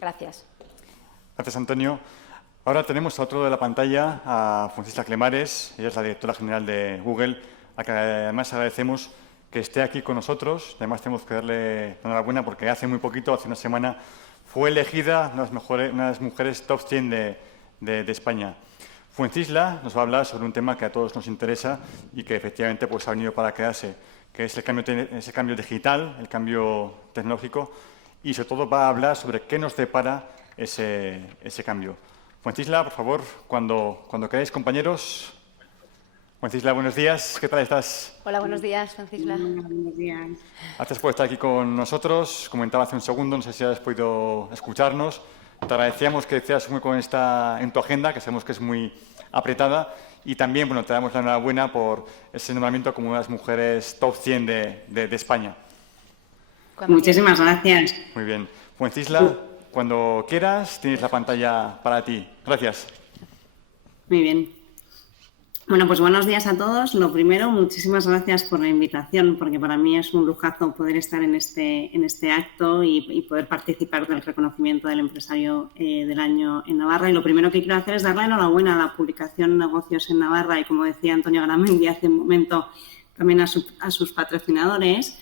Gracias. Gracias, Antonio. Ahora tenemos a otro de la pantalla, a Francisla Clemares. Ella es la directora general de Google, a que además agradecemos que esté aquí con nosotros. Además, tenemos que darle enhorabuena porque hace muy poquito, hace una semana, fue elegida una de las mujeres top 100 de España. Francisla nos va a hablar sobre un tema que a todos nos interesa y que efectivamente pues, ha venido para quedarse, que es ese cambio digital, el cambio tecnológico, y sobre todo va a hablar sobre qué nos depara ese cambio. Francisla, por favor, cuando queráis, compañeros. Francisla, buenos días. ¿Qué tal estás? Hola, buenos días, Francisla. Buenos días. Gracias por estar aquí con nosotros. Comentaba hace un segundo, no sé si has podido escucharnos. Te agradecíamos que decías muy con esta en tu agenda, que sabemos que es muy apretada. Y también, bueno, te damos la enhorabuena por ese nombramiento como una de las mujeres top 100 de España. Muchísimas gracias. Muy bien. Francisla, cuando quieras, tienes la pantalla para ti. Gracias. Muy bien. Bueno, pues buenos días a todos. Lo primero, muchísimas gracias por la invitación, porque para mí es un lujazo poder estar en este acto y poder participar del reconocimiento del empresario del año en Navarra. Y lo primero que quiero hacer es darle enhorabuena a la publicación Negocios en Navarra y, como decía Antonio Garamendi hace un momento, también a sus patrocinadores,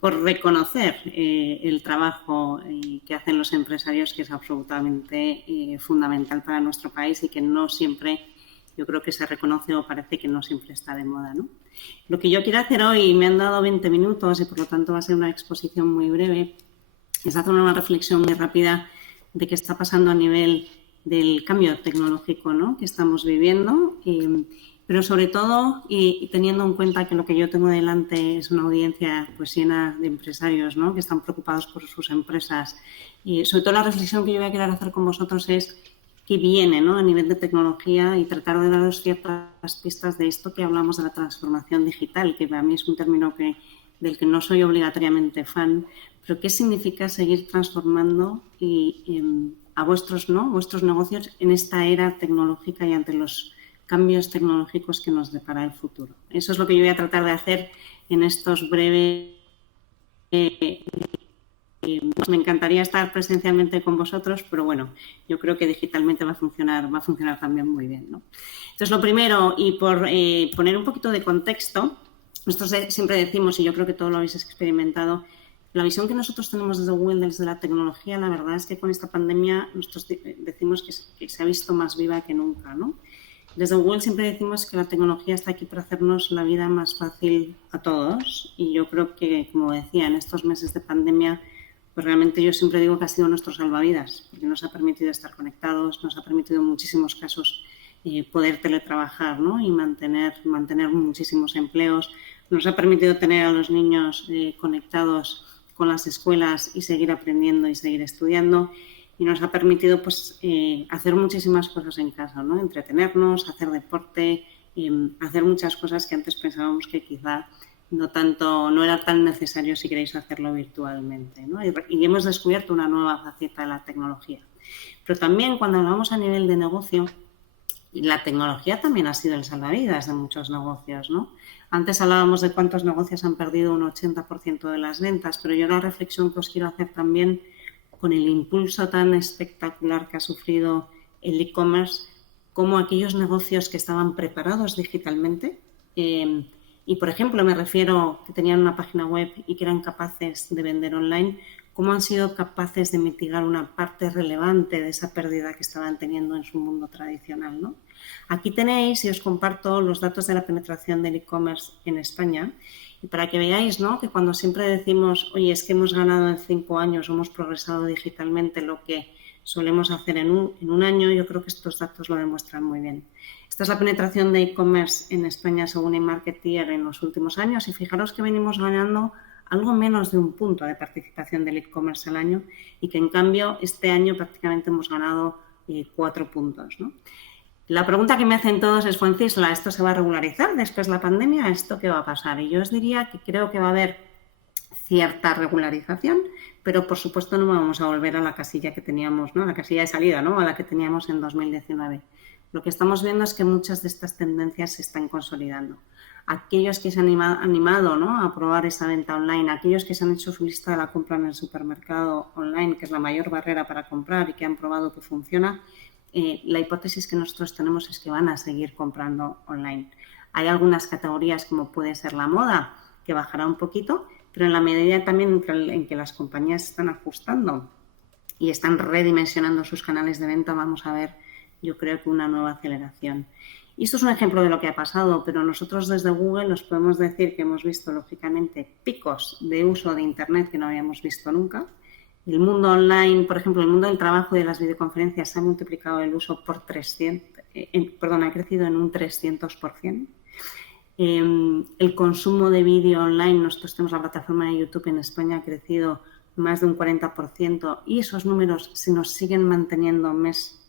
por reconocer el trabajo que hacen los empresarios, que es absolutamente fundamental para nuestro país y que no siempre, yo creo que se reconoce o parece que no siempre está de moda, ¿no? Lo que yo quiero hacer hoy, me han dado 20 minutos y por lo tanto va a ser una exposición muy breve, es hacer una reflexión muy rápida de qué está pasando a nivel del cambio tecnológico, ¿no?, que estamos viviendo, pero sobre todo y teniendo en cuenta que lo que yo tengo delante es una audiencia pues llena de empresarios, ¿no?, que están preocupados por sus empresas. Y sobre todo la reflexión que yo voy a querer hacer con vosotros es qué viene, ¿no?, a nivel de tecnología, y tratar de daros ciertas pistas de esto que hablamos de la transformación digital, que para mí es un término del que no soy obligatoriamente fan, pero qué significa seguir transformando a vuestros negocios en esta era tecnológica y ante los cambios tecnológicos que nos depara el futuro. Eso es lo que yo voy a tratar de hacer en estos breves. Me encantaría estar presencialmente con vosotros, pero bueno, yo creo que digitalmente va a funcionar también muy bien, ¿no? Entonces, lo primero, y por poner un poquito de contexto, nosotros siempre decimos, y yo creo que todo lo habéis experimentado, la visión que nosotros tenemos desde Google, desde la tecnología, la verdad es que con esta pandemia nosotros decimos que se ha visto más viva que nunca, ¿no? Desde Google siempre decimos que la tecnología está aquí para hacernos la vida más fácil a todos, y yo creo que, como decía, en estos meses de pandemia, pues realmente yo siempre digo que ha sido nuestro salvavidas, porque nos ha permitido estar conectados, nos ha permitido en muchísimos casos poder teletrabajar, ¿no?, y mantener muchísimos empleos, nos ha permitido tener a los niños conectados con las escuelas y seguir aprendiendo y seguir estudiando, y nos ha permitido pues hacer muchísimas cosas en casa, ¿no?, entretenernos, hacer deporte, hacer muchas cosas que antes pensábamos que quizá no era tan necesario si queréis hacerlo virtualmente, ¿no? Y hemos descubierto una nueva faceta de la tecnología. Pero también cuando hablamos a nivel de negocio, la tecnología también ha sido el salvavidas de muchos negocios, ¿no? Antes hablábamos de cuántos negocios han perdido un 80% de las ventas, pero yo la reflexión que os quiero hacer también con el impulso tan espectacular que ha sufrido el e-commerce, como aquellos negocios que estaban preparados digitalmente, y, por ejemplo, me refiero que tenían una página web y que eran capaces de vender online, cómo han sido capaces de mitigar una parte relevante de esa pérdida que estaban teniendo en su mundo tradicional, ¿no? Aquí tenéis, y os comparto los datos de la penetración del e-commerce en España, y para que veáis, ¿no?, que cuando siempre decimos, oye, es que hemos ganado en 5 años, hemos progresado digitalmente lo que solemos hacer en un año, yo creo que estos datos lo demuestran muy bien. Esta es la penetración de e-commerce en España según eMarketer en los últimos años, y fijaros que venimos ganando algo menos de un punto de participación del e-commerce al año, y que en cambio este año prácticamente hemos ganado 4 puntos, ¿no? La pregunta que me hacen todos es, Francisla, ¿esto se va a regularizar después de la pandemia? ¿Esto qué va a pasar? Y yo os diría que creo que va a haber cierta regularización, pero por supuesto no vamos a volver a la casilla que teníamos, ¿no? A la casilla de salida, ¿no? A la que teníamos en 2019. Lo que estamos viendo es que muchas de estas tendencias se están consolidando. Aquellos que se han animado, ¿no?, a probar esa venta online, aquellos que se han hecho su lista de la compra en el supermercado online, que es la mayor barrera para comprar y que han probado que funciona, la hipótesis que nosotros tenemos es que van a seguir comprando online. Hay algunas categorías, como puede ser la moda, que bajará un poquito, pero en la medida también en que las compañías están ajustando y están redimensionando sus canales de venta, vamos a ver, yo creo que una nueva aceleración. Y esto es un ejemplo de lo que ha pasado, pero nosotros desde Google nos podemos decir que hemos visto, lógicamente, picos de uso de Internet que no habíamos visto nunca. El mundo online, por ejemplo, el mundo del trabajo y de las videoconferencias se ha multiplicado el uso por 300, ha crecido en un 300%. El consumo de vídeo online, nosotros tenemos la plataforma de YouTube en España, ha crecido más de un 40% y esos números se nos siguen manteniendo mes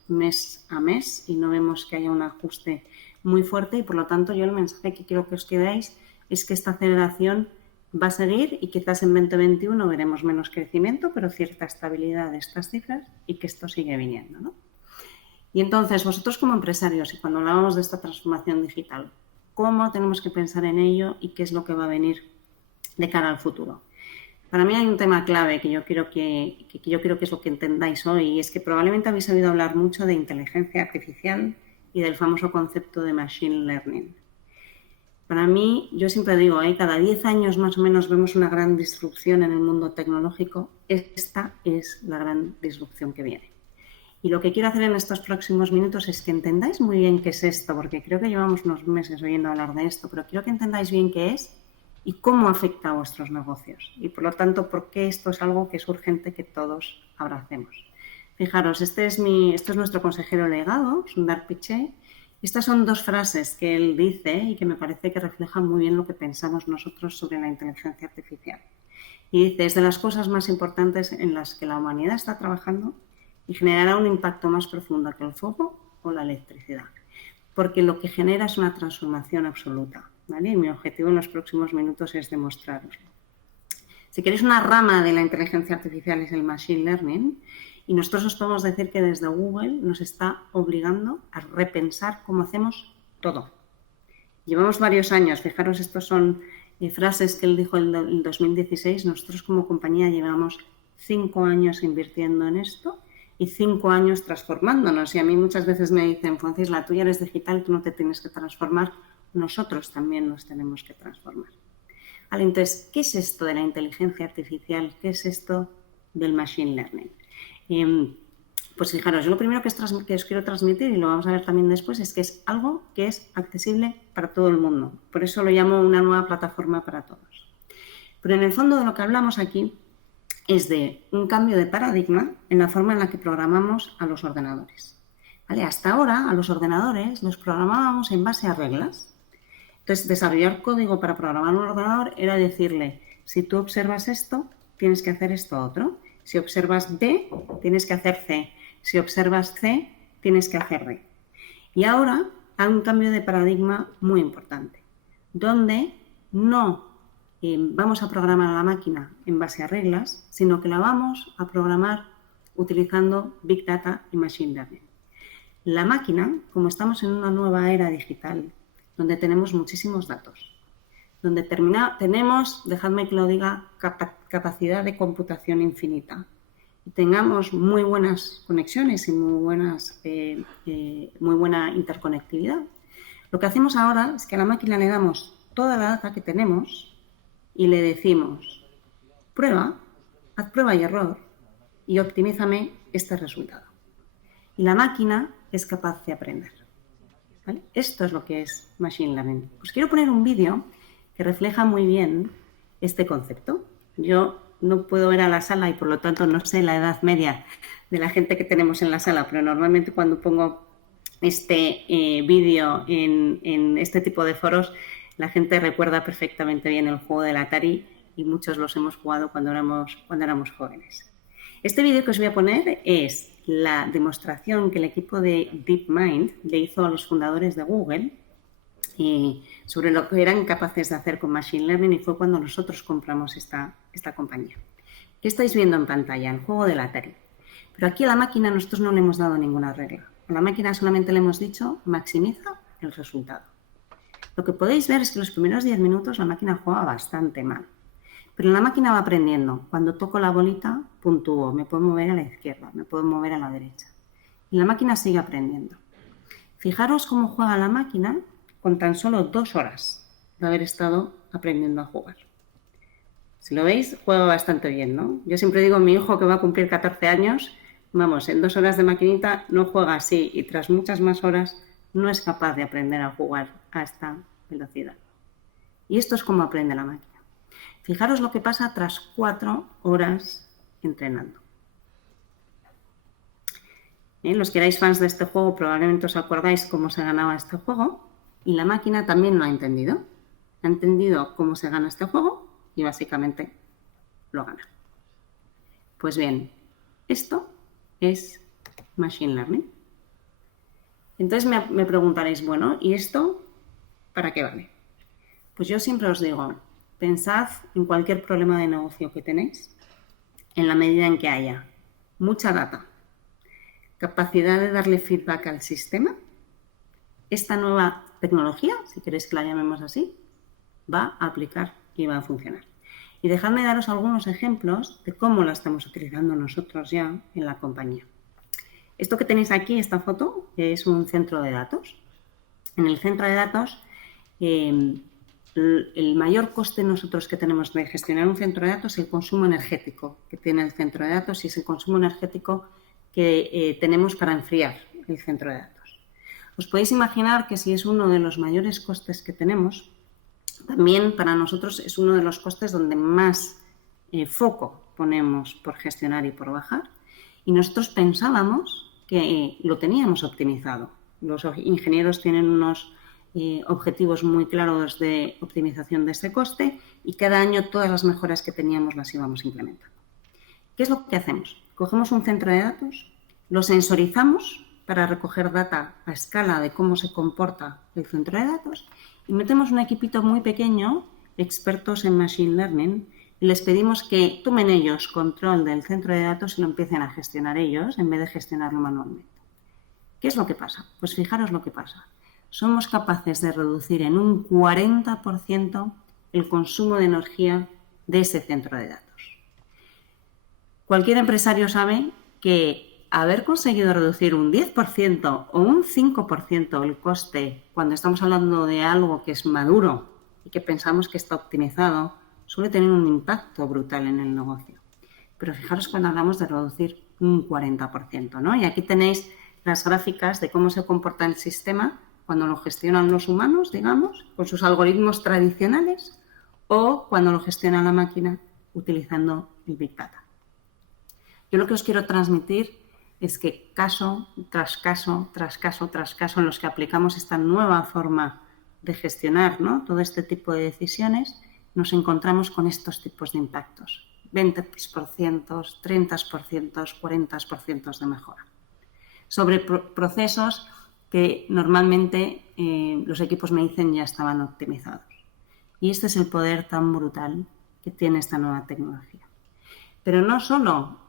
a mes y no vemos que haya un ajuste muy fuerte y por lo tanto yo el mensaje que quiero que os quedáis es que esta aceleración va a seguir y quizás en 2021 veremos menos crecimiento, pero cierta estabilidad de estas cifras y que esto sigue viniendo, ¿no? Y entonces vosotros como empresarios y cuando hablamos de esta transformación digital, ¿cómo tenemos que pensar en ello y qué es lo que va a venir de cara al futuro? Para mí hay un tema clave que yo quiero que es lo que entendáis hoy y es que probablemente habéis oído hablar mucho de inteligencia artificial y del famoso concepto de machine learning. Para mí, yo siempre digo, cada 10 años más o menos vemos una gran disrupción en el mundo tecnológico. Esta es la gran disrupción que viene. Y lo que quiero hacer en estos próximos minutos es que entendáis muy bien qué es esto, porque creo que llevamos unos meses oyendo hablar de esto, pero quiero que entendáis bien qué es y cómo afecta a vuestros negocios. Y por lo tanto, por qué esto es algo que es urgente que todos abracemos. Fijaros, esto es nuestro consejero legado, Sundar Pichai. Estas son dos frases que él dice y que me parece que reflejan muy bien lo que pensamos nosotros sobre la inteligencia artificial. Y dice, es de las cosas más importantes en las que la humanidad está trabajando y generará un impacto más profundo que el fuego o la electricidad, porque lo que genera es una transformación absoluta, ¿vale? Y mi objetivo en los próximos minutos es demostraroslo. Si queréis, una rama de la inteligencia artificial es el machine learning y nosotros os podemos decir que desde Google nos está obligando a repensar cómo hacemos todo. Llevamos varios años, fijaros, estos son frases que él dijo en el 2016, nosotros como compañía llevamos 5 años invirtiendo en esto y 5 años transformándonos. Y a mí muchas veces me dicen, Francis, la tuya eres digital, tú no te tienes que transformar, nosotros también nos tenemos que transformar. Vale, entonces, ¿qué es esto de la inteligencia artificial? ¿Qué es esto del machine learning? Pues fijaros, yo lo primero que os quiero transmitir, y lo vamos a ver también después, es que es algo que es accesible para todo el mundo. Por eso lo llamo una nueva plataforma para todos. Pero en el fondo de lo que hablamos aquí es de un cambio de paradigma en la forma en la que programamos a los ordenadores. ¿Vale? Hasta ahora a los ordenadores los programábamos en base a reglas. Entonces, desarrollar código para programar un ordenador era decirle, si tú observas esto, tienes que hacer esto otro. Si observas D, tienes que hacer C. Si observas C, tienes que hacer D. Y ahora hay un cambio de paradigma muy importante, donde no vamos a programar a la máquina en base a reglas, sino que la vamos a programar utilizando Big Data y Machine Learning. La máquina, como estamos en una nueva era digital, donde tenemos muchísimos datos, donde tenemos, dejadme que lo diga, capacidad de computación infinita, y tengamos muy buenas conexiones y muy buena interconectividad. Lo que hacemos ahora es que a la máquina le damos toda la data que tenemos y le decimos, haz prueba y error y optimízame este resultado. Y la máquina es capaz de aprender. ¿Vale? Esto es lo que es Machine Learning. Os quiero poner un vídeo que refleja muy bien este concepto. Yo no puedo ver a la sala y por lo tanto no sé la edad media de la gente que tenemos en la sala, pero normalmente cuando pongo este vídeo en este tipo de foros, la gente recuerda perfectamente bien el juego del Atari y muchos los hemos jugado cuando éramos jóvenes. Este vídeo que os voy a poner es la demostración que el equipo de DeepMind le hizo a los fundadores de Google sobre lo que eran capaces de hacer con Machine Learning y fue cuando nosotros compramos esta esta compañía. ¿Qué estáis viendo en pantalla? El juego del Atari. Pero aquí a la máquina nosotros no le hemos dado ninguna regla. A la máquina solamente le hemos dicho maximiza el resultado. Lo que podéis ver es que los primeros 10 minutos la máquina juega bastante mal. Pero la máquina va aprendiendo. Cuando toco la bolita, puntúo. Me puedo mover a la izquierda, me puedo mover a la derecha. Y la máquina sigue aprendiendo. Fijaros cómo juega la máquina con tan solo 2 horas de haber estado aprendiendo a jugar. Si lo veis, juega bastante bien, ¿no? Yo siempre digo a mi hijo que va a cumplir 14 años, vamos, en 2 horas de maquinita no juega así y tras muchas más horas no es capaz de aprender a jugar a esta velocidad. Y esto es como aprende la máquina. Fijaros lo que pasa tras 4 horas entrenando. Los que erais fans de este juego probablemente os acordáis cómo se ganaba este juego y la máquina también lo ha entendido. Ha entendido cómo se gana este juego y básicamente lo gana. Pues bien, esto es Machine Learning. Entonces me preguntaréis, bueno, ¿y esto para qué vale? Pues yo siempre os digo, pensad en cualquier problema de negocio que tenéis, en la medida en que haya mucha data, capacidad de darle feedback al sistema, esta nueva tecnología, si queréis que la llamemos así, va a aplicar y va a funcionar. Y dejadme daros algunos ejemplos de cómo la estamos utilizando nosotros ya en la compañía. Esto que tenéis aquí, esta foto, es un centro de datos. En el centro de datos, el mayor coste nosotros que tenemos de gestionar un centro de datos es el consumo energético que tiene el centro de datos y es el consumo energético que tenemos para enfriar el centro de datos. Os podéis imaginar que si es uno de los mayores costes que tenemos, también para nosotros es uno de los costes donde más foco ponemos por gestionar y por bajar. Y nosotros pensábamos que lo teníamos optimizado. Los ingenieros tienen unos objetivos muy claros de optimización de ese coste y cada año todas las mejoras que teníamos las íbamos implementando. ¿Qué es lo que hacemos? Cogemos un centro de datos, lo sensorizamos para recoger data a escala de cómo se comporta el centro de datos y metemos un equipito muy pequeño, expertos en Machine Learning, y les pedimos que tomen ellos control del centro de datos y lo empiecen a gestionar ellos en vez de gestionarlo manualmente. ¿Qué es lo que pasa? Pues fijaros lo que pasa. Somos capaces de reducir en un 40% el consumo de energía de ese centro de datos. Cualquier empresario sabe que haber conseguido reducir un 10% o un 5% el coste cuando estamos hablando de algo que es maduro y que pensamos que está optimizado, suele tener un impacto brutal en el negocio. Pero fijaros cuando hablamos de reducir un 40%, ¿no? Y aquí tenéis las gráficas de cómo se comporta el sistema cuando lo gestionan los humanos, digamos, con sus algoritmos tradicionales o cuando lo gestiona la máquina utilizando el Big Data. Yo lo que os quiero transmitir es que caso tras caso, tras caso, tras caso, en los que aplicamos esta nueva forma de gestionar, ¿no?, todo este tipo de decisiones, nos encontramos con estos tipos de impactos. 20%, 30%, 40% de mejora. Sobre procesos que normalmente los equipos me dicen ya estaban optimizados. Y este es el poder tan brutal que tiene esta nueva tecnología. Pero no solo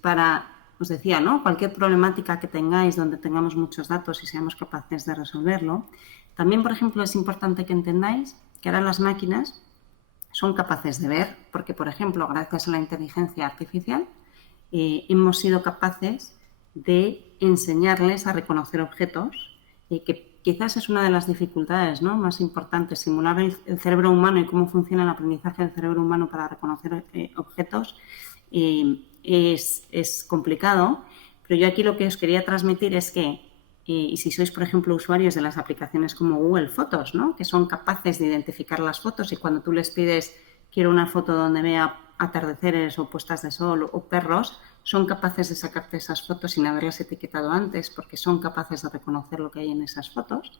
para, os decía, ¿no?, cualquier problemática que tengáis donde tengamos muchos datos y seamos capaces de resolverlo. También, por ejemplo, es importante que entendáis que ahora las máquinas son capaces de ver, porque, por ejemplo, gracias a la inteligencia artificial, hemos sido capaces de enseñarles a reconocer objetos, que quizás es una de las dificultades, ¿no?, más importantes. Simular el cerebro humano y cómo funciona el aprendizaje del cerebro humano para reconocer objetos es complicado, pero yo aquí lo que os quería transmitir es que, y si sois, por ejemplo, usuarios de las aplicaciones como Google Fotos, ¿no?, que son capaces de identificar las fotos y cuando tú les pides quiero una foto donde vea atardeceres o puestas de sol o perros, son capaces de sacarte esas fotos sin haberlas etiquetado antes porque son capaces de reconocer lo que hay en esas fotos.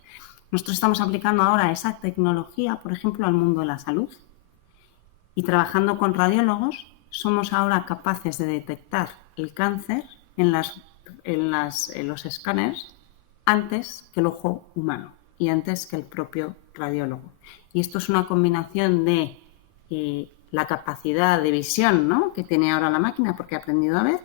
Nosotros estamos aplicando ahora esa tecnología, por ejemplo, al mundo de la salud y trabajando con radiólogos somos ahora capaces de detectar el cáncer en los escáneres antes que el ojo humano y antes que el propio radiólogo. Y esto es una combinación de la capacidad de visión, ¿no?, que tiene ahora la máquina porque ha aprendido a ver,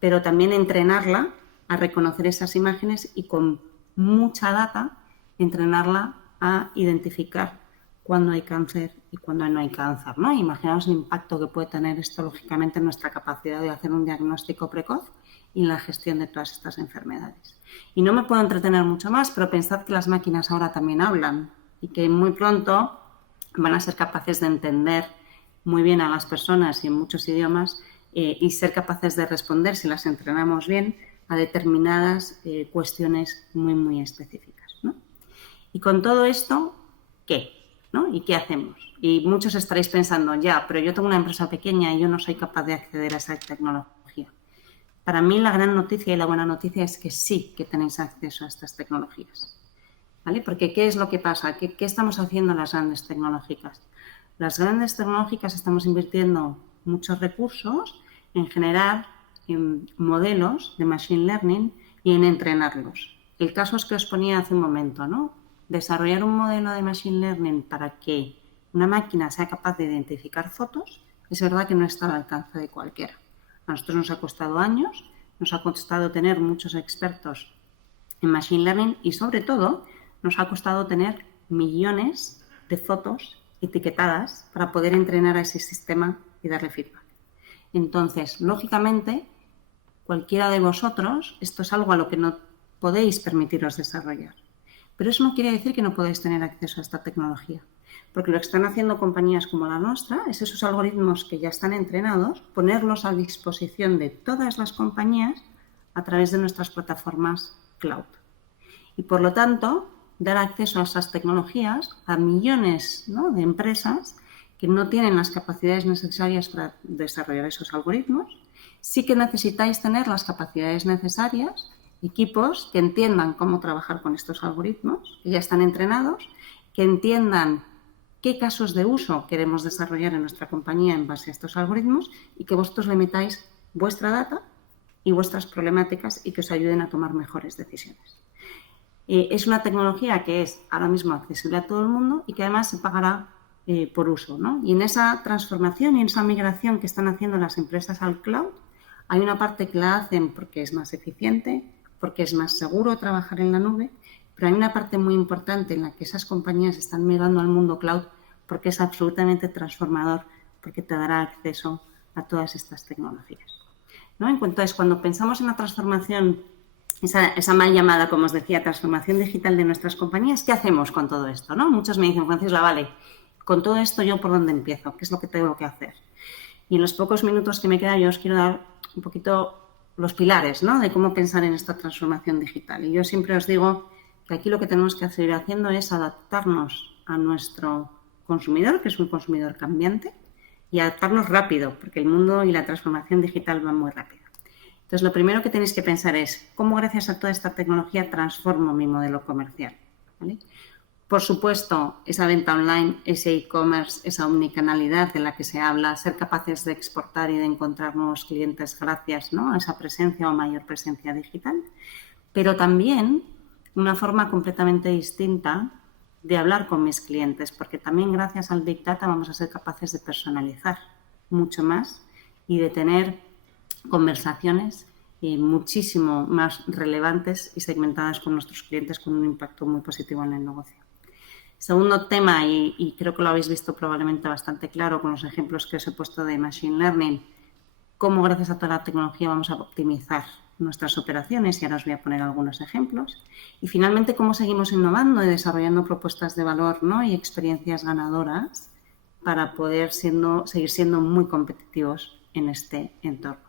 pero también entrenarla a reconocer esas imágenes y con mucha data entrenarla a identificar cuándo hay cáncer y cuándo no hay cáncer, ¿no? Imaginaos el impacto que puede tener esto, lógicamente, en nuestra capacidad de hacer un diagnóstico precoz y en la gestión de todas estas enfermedades. Y no me puedo entretener mucho más, pero pensad que las máquinas ahora también hablan y que muy pronto van a ser capaces de entender muy bien a las personas y en muchos idiomas y ser capaces de responder, si las entrenamos bien, a determinadas cuestiones muy, muy específicas, ¿no? Y con todo esto, ¿qué? ¿No? ¿Y qué hacemos? Y muchos estaréis pensando, ya, pero yo tengo una empresa pequeña y yo no soy capaz de acceder a esa tecnología. Para mí la gran noticia y la buena noticia es que sí que tenéis acceso a estas tecnologías, ¿vale? Porque ¿qué es lo que pasa? ¿Qué estamos haciendo las grandes tecnológicas? Las grandes tecnológicas estamos invirtiendo muchos recursos en generar modelos de machine learning y en entrenarlos. El caso es que os ponía hace un momento, ¿no? Desarrollar un modelo de machine learning para que una máquina sea capaz de identificar fotos, es verdad que no está al alcance de cualquiera. A nosotros nos ha costado años, nos ha costado tener muchos expertos en machine learning y, sobre todo, nos ha costado tener millones de fotos etiquetadas para poder entrenar a ese sistema y darle feedback. Entonces, lógicamente, cualquiera de vosotros, esto es algo a lo que no podéis permitiros desarrollar. Pero eso no quiere decir que no podáis tener acceso a esta tecnología, porque lo que están haciendo compañías como la nuestra es esos algoritmos que ya están entrenados, ponerlos a disposición de todas las compañías a través de nuestras plataformas cloud. Y por lo tanto, dar acceso a esas tecnologías a millones, ¿no?, de empresas que no tienen las capacidades necesarias para desarrollar esos algoritmos. Sí que necesitáis tener las capacidades necesarias, equipos que entiendan cómo trabajar con estos algoritmos, que ya están entrenados, que entiendan qué casos de uso queremos desarrollar en nuestra compañía en base a estos algoritmos y que vosotros le metáis vuestra data y vuestras problemáticas y que os ayuden a tomar mejores decisiones. Es una tecnología que es ahora mismo accesible a todo el mundo y que además se pagará por uso, ¿no? Y en esa transformación y en esa migración que están haciendo las empresas al cloud, hay una parte que la hacen porque es más eficiente, porque es más seguro trabajar en la nube, pero hay una parte muy importante en la que esas compañías están migrando al mundo cloud porque es absolutamente transformador, porque te dará acceso a todas estas tecnologías, ¿no? Entonces, cuando pensamos en la transformación, esa mal llamada, como os decía, transformación digital de nuestras compañías, ¿qué hacemos con todo esto, ¿no? Muchos me dicen, Francisca, vale, con todo esto, ¿yo por dónde empiezo? ¿Qué es lo que tengo que hacer? Y en los pocos minutos que me quedan, yo os quiero dar un poquito los pilares, ¿no?, de cómo pensar en esta transformación digital. Y yo siempre os digo que aquí lo que tenemos que seguir haciendo es adaptarnos a nuestro consumidor, que es un consumidor cambiante, y adaptarnos rápido, porque el mundo y la transformación digital van muy rápido. Entonces, lo primero que tenéis que pensar es cómo, gracias a toda esta tecnología, transformo mi modelo comercial, ¿vale? Por supuesto, esa venta online, ese e-commerce, esa omnicanalidad de la que se habla, ser capaces de exportar y de encontrar nuevos clientes gracias, ¿no?, a esa presencia o mayor presencia digital, pero también una forma completamente distinta de hablar con mis clientes, porque también gracias al Big Data vamos a ser capaces de personalizar mucho más y de tener conversaciones muchísimo más relevantes y segmentadas con nuestros clientes con un impacto muy positivo en el negocio. Segundo tema, y creo que lo habéis visto probablemente bastante claro con los ejemplos que os he puesto de Machine Learning, cómo gracias a toda la tecnología vamos a optimizar nuestras operaciones, y ahora os voy a poner algunos ejemplos. Y finalmente, cómo seguimos innovando y desarrollando propuestas de valor, ¿no?, y experiencias ganadoras para poder seguir siendo muy competitivos en este entorno.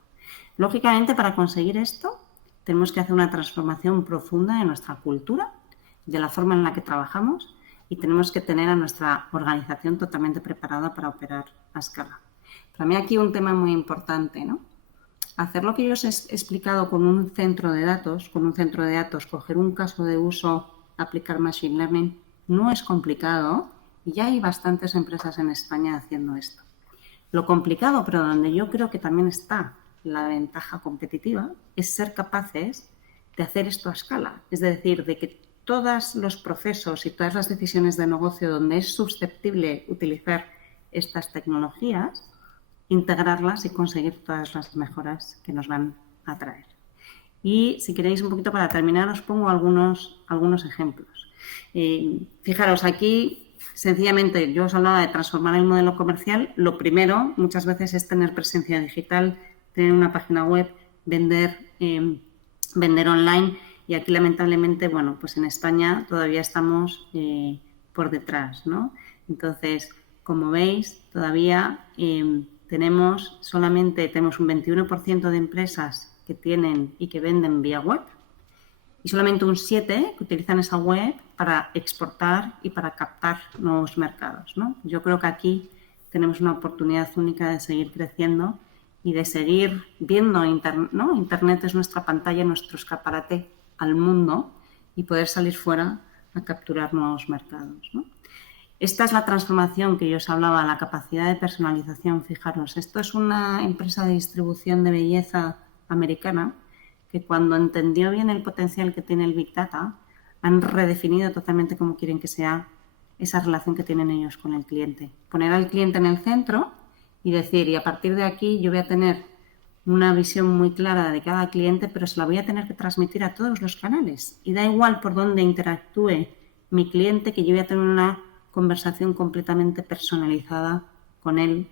Lógicamente, para conseguir esto, tenemos que hacer una transformación profunda de nuestra cultura, de la forma en la que trabajamos, y tenemos que tener a nuestra organización totalmente preparada para operar a escala. Para mí aquí un tema muy importante, ¿no? Hacer lo que yo os he explicado con un centro de datos, coger un caso de uso, aplicar Machine Learning, no es complicado y ya hay bastantes empresas en España haciendo esto. Lo complicado, pero donde yo creo que también está la ventaja competitiva, es ser capaces de hacer esto a escala. Es decir, de que todos los procesos y todas las decisiones de negocio donde es susceptible utilizar estas tecnologías, integrarlas y conseguir todas las mejoras que nos van a traer. Y si queréis un poquito para terminar, os pongo algunos ejemplos. Fijaros, aquí sencillamente yo os hablaba de transformar el modelo comercial. Lo primero muchas veces es tener presencia digital, tener una página web, vender online, y aquí lamentablemente, bueno, pues en España todavía estamos por detrás, ¿no? Entonces, como veis, todavía tenemos un 21% de empresas que tienen y que venden vía web, y solamente un 7% que utilizan esa web para exportar y para captar nuevos mercados, ¿no? Yo creo que aquí tenemos una oportunidad única de seguir creciendo y de seguir viendo Internet, ¿no? Internet es nuestra pantalla, nuestro escaparate al mundo, y poder salir fuera a capturar nuevos mercados, ¿no? Esta es la transformación que yo os hablaba, la capacidad de personalización. Fijaros, esto es una empresa de distribución de belleza americana que, cuando entendió bien el potencial que tiene el Big Data, han redefinido totalmente cómo quieren que sea esa relación que tienen ellos con el cliente. Poner al cliente en el centro y decir, y a partir de aquí yo voy a tener una visión muy clara de cada cliente, pero se la voy a tener que transmitir a todos los canales. Y da igual por dónde interactúe mi cliente, que yo voy a tener una conversación completamente personalizada con él,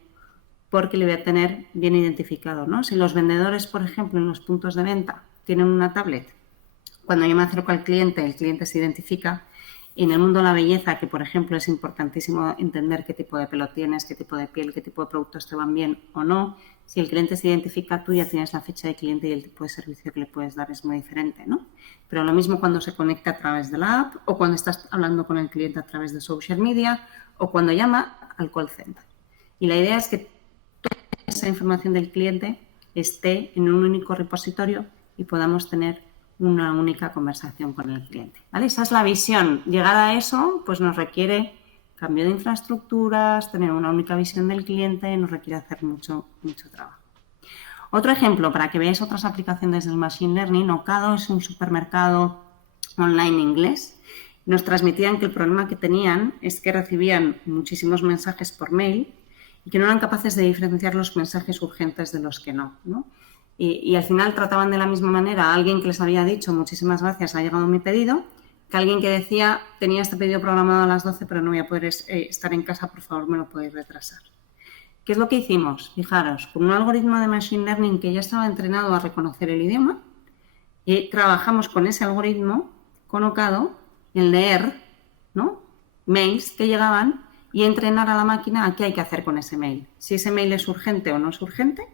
porque le voy a tener bien identificado, ¿no? Si los vendedores, por ejemplo, en los puntos de venta tienen una tablet, cuando yo me acerco al cliente, el cliente se identifica. En el mundo de la belleza, que por ejemplo es importantísimo entender qué tipo de pelo tienes, qué tipo de piel, qué tipo de productos te van bien o no. Si el cliente se identifica, tú ya tienes la fecha de cliente y el tipo de servicio que le puedes dar es muy diferente, ¿no? Pero lo mismo cuando se conecta a través de la app, o cuando estás hablando con el cliente a través de social media, o cuando llama al call center. Y la idea es que toda esa información del cliente esté en un único repositorio y podamos tener una única conversación con el cliente, ¿vale? Esa es la visión. Llegar a eso, pues nos requiere cambio de infraestructuras, tener una única visión del cliente, nos requiere hacer mucho trabajo. Otro ejemplo, para que veáis otras aplicaciones del Machine Learning, Ocado es un supermercado online inglés. Nos transmitían que el problema que tenían es que recibían muchísimos mensajes por mail y que no eran capaces de diferenciar los mensajes urgentes de los que no, ¿no? Y al final trataban de la misma manera a alguien que les había dicho muchísimas gracias, ha llegado mi pedido, que alguien que decía tenía este pedido programado a las 12 pero no voy a poder estar en casa, por favor me lo podéis retrasar. ¿Qué es lo que hicimos? Fijaros, con un algoritmo de Machine Learning que ya estaba entrenado a reconocer el idioma, y trabajamos con ese algoritmo con Ocado en leer, ¿no?, mails que llegaban y entrenar a la máquina a qué hay que hacer con ese mail. Si ese mail es urgente o no es urgente,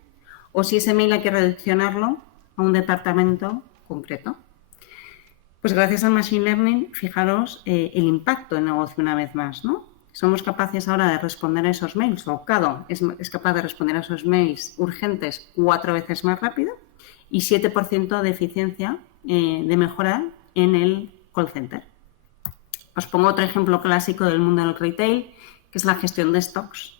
o si ese mail hay que redireccionarlo a un departamento concreto. Pues gracias al Machine Learning, fijaros el impacto en negocio una vez más, ¿no? Somos capaces ahora de responder a esos mails, o Ocado es capaz de responder a esos mails urgentes 4 veces más rápido, y 7% de eficiencia de mejora en el call center. Os pongo otro ejemplo clásico del mundo del retail, que es la gestión de stocks.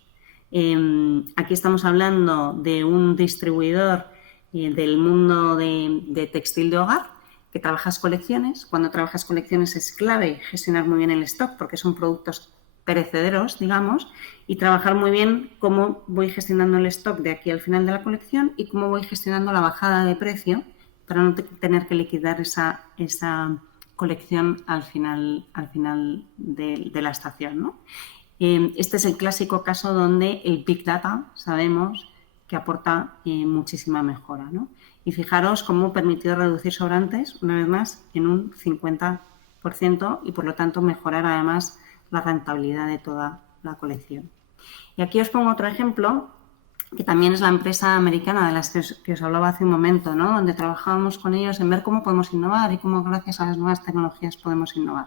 Aquí estamos hablando de un distribuidor del mundo de textil de hogar que trabajas colecciones. Cuando trabajas colecciones es clave gestionar muy bien el stock porque son productos perecederos, digamos, y trabajar muy bien cómo voy gestionando el stock de aquí al final de la colección y cómo voy gestionando la bajada de precio para no tener que liquidar esa colección al final de la estación, ¿no? Este es el clásico caso donde el Big Data sabemos que aporta muchísima mejora, ¿no? Y fijaros cómo permitió reducir sobrantes, una vez más, en un 50% y por lo tanto mejorar además la rentabilidad de toda la colección. Y aquí os pongo otro ejemplo, que también es la empresa americana de las que os hablaba hace un momento, ¿no?, donde trabajábamos con ellos en ver cómo podemos innovar y cómo gracias a las nuevas tecnologías podemos innovar.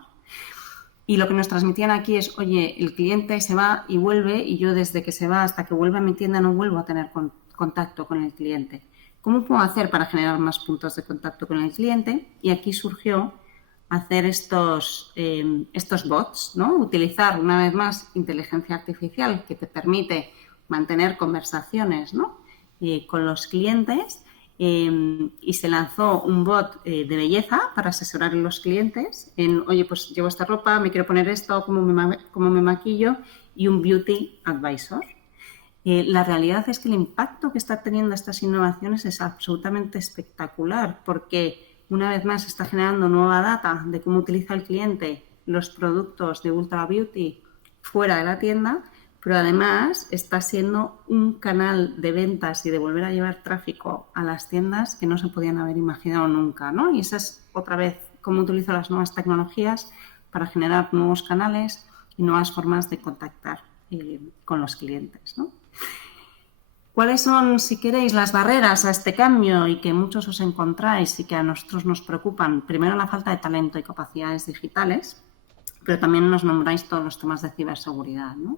Y lo que nos transmitían aquí es, oye, el cliente se va y vuelve y yo desde que se va hasta que vuelve a mi tienda no vuelvo a tener contacto con el cliente. ¿Cómo puedo hacer para generar más puntos de contacto con el cliente? Y aquí surgió hacer estos bots, ¿no? Utilizar una vez más inteligencia artificial que te permite mantener conversaciones, ¿no?, con los clientes. Y se lanzó un bot de belleza para asesorar a los clientes en, oye, pues llevo esta ropa, me quiero poner esto, cómo me maquillo, y un Beauty Advisor. La realidad es que el impacto que está teniendo estas innovaciones es absolutamente espectacular, porque una vez más está generando nueva data de cómo utiliza el cliente los productos de Ultra Beauty fuera de la tienda, pero además está siendo un canal de ventas y de volver a llevar tráfico a las tiendas que no se podían haber imaginado nunca, ¿no? Y esa es otra vez cómo utilizo las nuevas tecnologías para generar nuevos canales y nuevas formas de contactar con los clientes, ¿no? ¿Cuáles son, si queréis, las barreras a este cambio y que muchos os encontráis y que a nosotros nos preocupan? Primero, la falta de talento y capacidades digitales, pero también nos nombráis todos los temas de ciberseguridad, ¿no?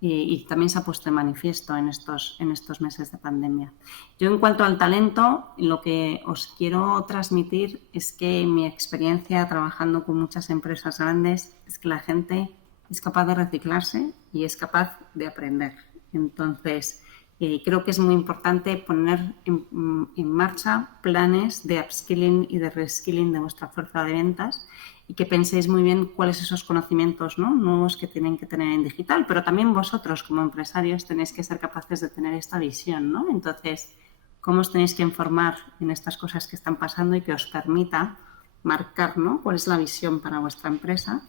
Y también se ha puesto de manifiesto en estos meses de pandemia. Yo, en cuanto al talento, lo que os quiero transmitir es que mi experiencia trabajando con muchas empresas grandes es que la gente es capaz de reciclarse y es capaz de aprender. Entonces, creo que es muy importante poner en marcha planes de upskilling y de reskilling de vuestra fuerza de ventas y que penséis muy bien cuáles esos conocimientos, ¿no?, nuevos que tienen que tener en digital, pero también vosotros como empresarios tenéis que ser capaces de tener esta visión, ¿no? Entonces, ¿cómo os tenéis que informar en estas cosas que están pasando y que os permita marcar, ¿no?, cuál es la visión para vuestra empresa,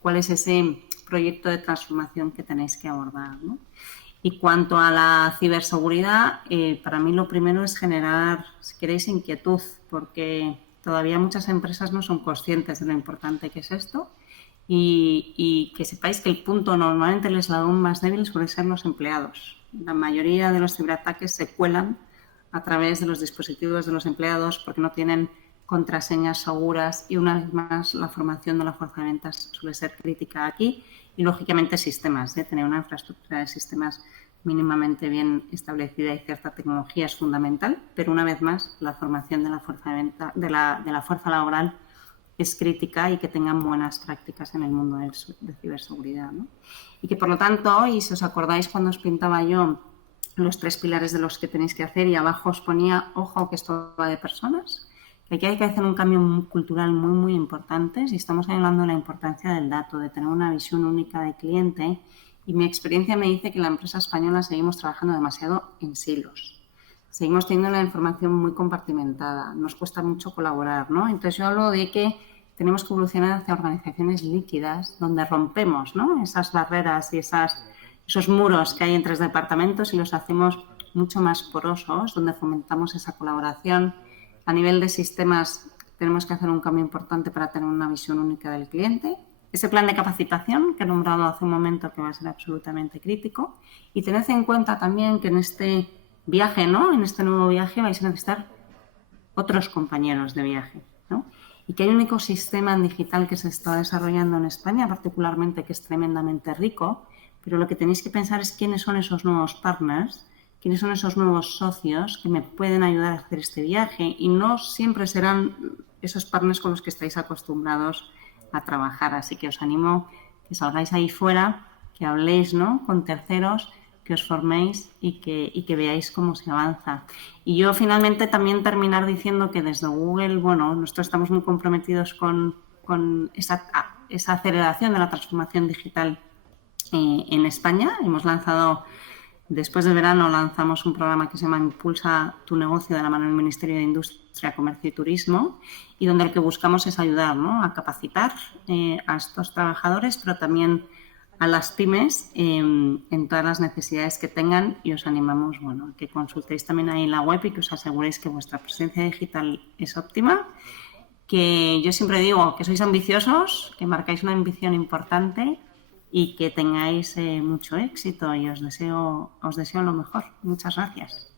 cuál es ese proyecto de transformación que tenéis que abordar, ¿no? Y cuanto a la ciberseguridad, para mí lo primero es generar, si queréis, inquietud, porque todavía muchas empresas no son conscientes de lo importante que es esto y que sepáis que el punto normalmente el eslabón más débil suele ser los empleados. La mayoría de los ciberataques se cuelan a través de los dispositivos de los empleados porque no tienen contraseñas seguras y, una vez más, la formación de la fuerza de ventas suele ser crítica aquí. Y, lógicamente, sistemas. Tener una infraestructura de sistemas mínimamente bien establecida y cierta tecnología es fundamental, pero, una vez más, la formación de la fuerza de venta, de la fuerza laboral es crítica y que tengan buenas prácticas en el mundo de ciberseguridad, ¿no? Y que, por lo tanto, y si os acordáis cuando os pintaba yo los 3 pilares de los que tenéis que hacer y abajo os ponía, ojo, que esto va de personas, aquí hay que hacer un cambio cultural muy, muy importante. Si estamos hablando de la importancia del dato, de tener una visión única de cliente, y mi experiencia me dice que la empresa española seguimos trabajando demasiado en silos. Seguimos teniendo la información muy compartimentada, nos cuesta mucho colaborar, ¿no? Entonces yo hablo de que tenemos que evolucionar hacia organizaciones líquidas, donde rompemos, ¿no?, esas barreras y esos muros que hay entre los departamentos y los hacemos mucho más porosos, donde fomentamos esa colaboración. A nivel de sistemas tenemos que hacer un cambio importante para tener una visión única del cliente. Ese plan de capacitación que he nombrado hace un momento, que va a ser absolutamente crítico. Y tened en cuenta también que en este viaje, ¿no?, en este nuevo viaje vais a necesitar otros compañeros de viaje, ¿no? Y que hay un ecosistema en digital que se está desarrollando en España, particularmente, que es tremendamente rico, pero lo que tenéis que pensar es quiénes son esos nuevos partners, quiénes son esos nuevos socios que me pueden ayudar a hacer este viaje, y no siempre serán esos partners con los que estáis acostumbrados a trabajar. Así que os animo que salgáis ahí fuera, que habléis, ¿no?, con terceros, que os forméis y que veáis cómo se avanza. Y yo, finalmente, también terminar diciendo que desde Google, bueno, nosotros estamos muy comprometidos con esa aceleración de la transformación digital en España. Hemos lanzado, después del verano, lanzamos un programa que se llama Impulsa tu negocio, de la mano del Ministerio de Industria, Comercio y Turismo, y donde lo que buscamos es ayudar, ¿no?, a capacitar a estos trabajadores, pero también a las pymes en todas las necesidades que tengan, y os animamos, bueno, a que consultéis también ahí la web y que os aseguréis que vuestra presencia digital es óptima, que yo siempre digo que sois ambiciosos, que marcáis una ambición importante y que tengáis mucho éxito, y os deseo lo mejor. Muchas gracias.